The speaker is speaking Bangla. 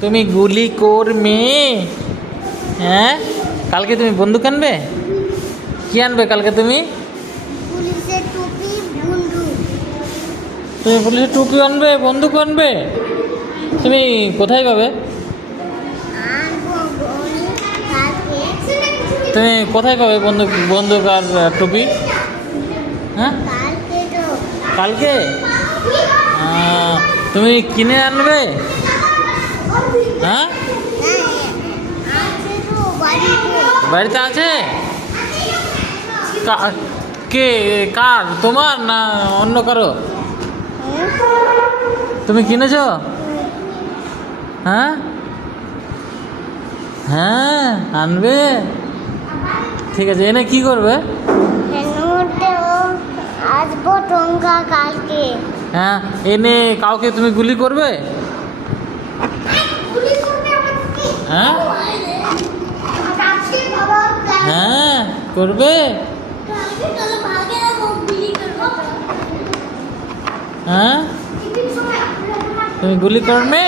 তুমি গুলি করবে? হ্যাঁ, কালকে তুমি বন্দুক আনবে? কি আনবে কালকে তুমি? পুলিশের টুপি, বন্দুক। তুমি পুলিশের টুপি আনবে, বন্দুক আনবে? তুমি কোথায় পাবে? আনবো কালকে। তুমি কোথায় পাবে বন্দুক আর টুপি? হ্যাঁ, কালকে তো কালকে তুমি কিনে আনবে? হ্যাঁ, আছে তো বাড়িতে। বাড়িতে আছে? কে, কার, তোমার না অন্য কারো? তুমি কিনেছো? হ্যাঁ হ্যাঁ, আনবে। ঠিক আছে, এনে কি করবে? আসবো টঙ্কা কালকে। হ্যাঁ, এনে কাউকে তুমি গুলি করবে? হ্যাঁ হ্যাঁ, করবে। হ্যাঁ, তুমি গুলি করবে?